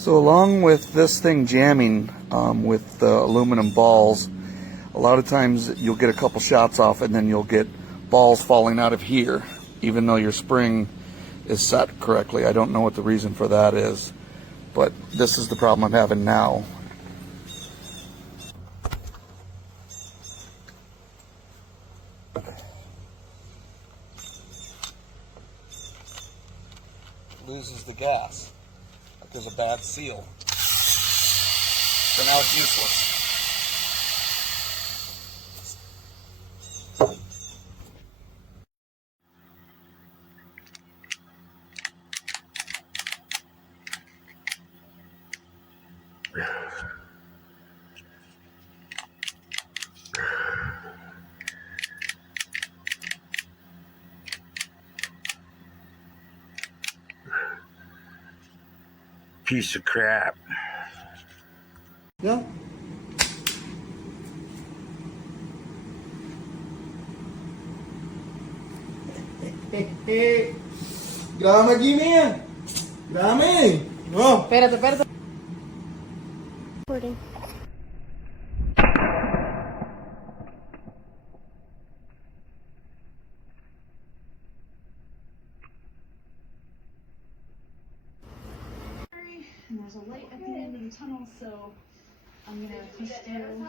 So along with this thing jamming with the aluminum balls, a lot of times you'll get a couple shots off and then you'll get balls falling out of here, even though your spring is set correctly. I don't know what the reason for that is, but this is the problem I'm having now. Loses the gas. Like there's a bad seal. So now it's useless. Piece of crap. Yeah. Grama gini. Grame. No. Espérate. Recording. And there's a light at the end of the tunnel, so I'm gonna push through.